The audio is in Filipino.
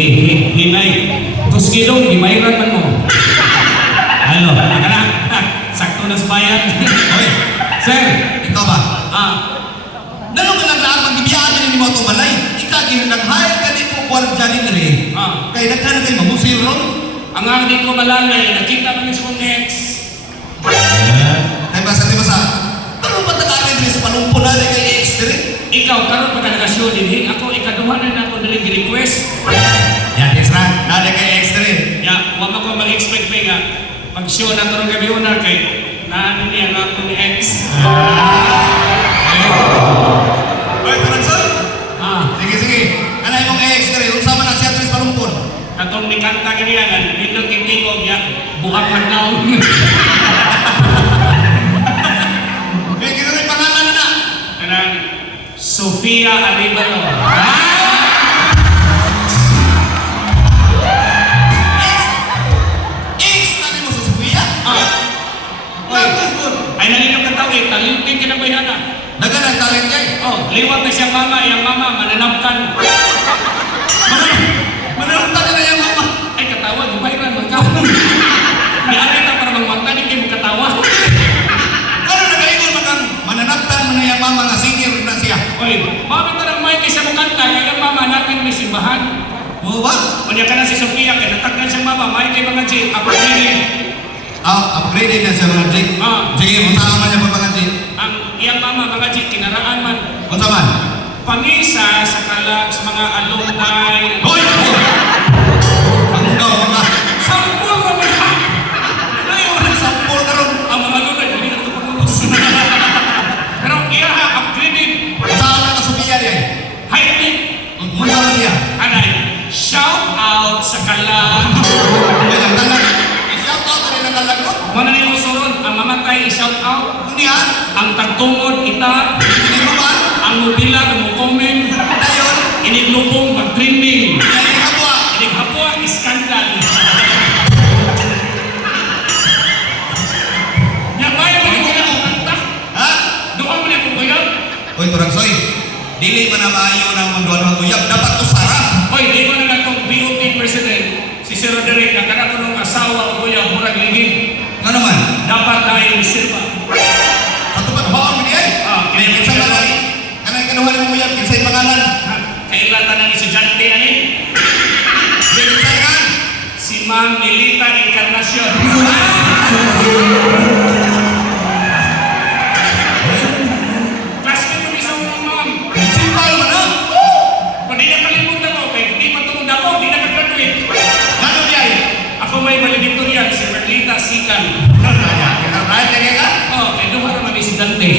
Hinay. Tuskilong, himayran man mo. Ano? Anak, sakto na sa bayan. Oy, Sir. ikaw ba? Nalo ka naglaan magbibiyaan ni mo itong balay. Ika, nag-hire ka din po kwarta din rin. Kaya nagkano kayo mamusir ron? Ang hindi ko malalay, nakita man sa kong ex. Ay, basa. Ano ba tagalin rin sa palumpo na rin kay ex rin? Ikaw, karon pagkanagasyon din. Ako, ikaduha na ako na request. Yan, ex ra. Nada kay ex rin. Ya, wag ako mag-expect nga. Pag show na ito ng gabi una kay naanin niya nga ako ni ex. Oy, Karanson? Sige. Anay mong ex rin. Usama na siya rin sa palumpon. Katong ni kanta kaniya, nindong kitikog niya, buhak lang daw. Kaya kita rin pangalan na. Kanang Sofia Arevalo. Ex natin mo sa Sofia? Ay naninong katawin, talinting kinabayana. Nagana talent niya eh. Liwat na siyang mama, iyang mama, mananapkan. Mananapkan na yung mama. Ay katawa, gibayran mo ka. Niyari na para magwanta, hindi kayo katawa. Ano nag-aingon magang mananaptan mo na yung mama nga senior na siya? Oy, bakit na lang may kaysa mo kanta, kaya mama natin may simbahan. Oo ba? Kanya ka na si Sofia, kaya natagnan siyang mama, may kay mga J, ako rin. Upgraded na siya mga Jake. Sige, unsa man niya pa mga Jake? Ang iyang mama, mga J, kinaraan man. Unsa man? Pangisa sa sa mga alumni. Hoy! Ang daw mga Sampol ka ba ha? ayaw na sampol karon. Ang mga alumni, hindi na ito panulos. Pero iya ha, upgraded. Unsa man ka Sofia diay? High-tech. Unsa man siya? Anay, shout out sa kalang. Ay, ang talag. I-shout out rin ang talag no? Mana ni Musuron, ang mamatay i-shout out. Kundi ha? Ang tagtungod, ita. Hindi mo ba? Ang mubila, mo-comment. Dayon, Iniglubong, mag-trending. hindi ka po Inighapwa, iskandal. Yabayan mo yung mga kanta. ha? Doon mo na yung kuyab. Hoy, Turagsoy. Dili man na maayo ng mundo ng tuyab. Dapat to sarap. Hoy, di mo na itong BOP President, si Sir Roderick, na kana ko nung asawa o kuya, murag ligid. Nga naman? Dapat tayo silba. Katupad hoon mo diay. Kaya Kinsa kinsa man ay kanay kanuhan mo uyab kinsay pangalan? kailatan ng estudyante ani. Kinsay kan? Si Ma'am Melita Encarnacion. Classmate ko isa mo ma'am. Simpal man ha? Kung di na kalimutan mo, kay di matungod ako, di na ka-graduate. Ngano diay? Ako may valedictorian, si Merlita Sikan. Kinaraya kaya ka? Kay duha na may estudyante.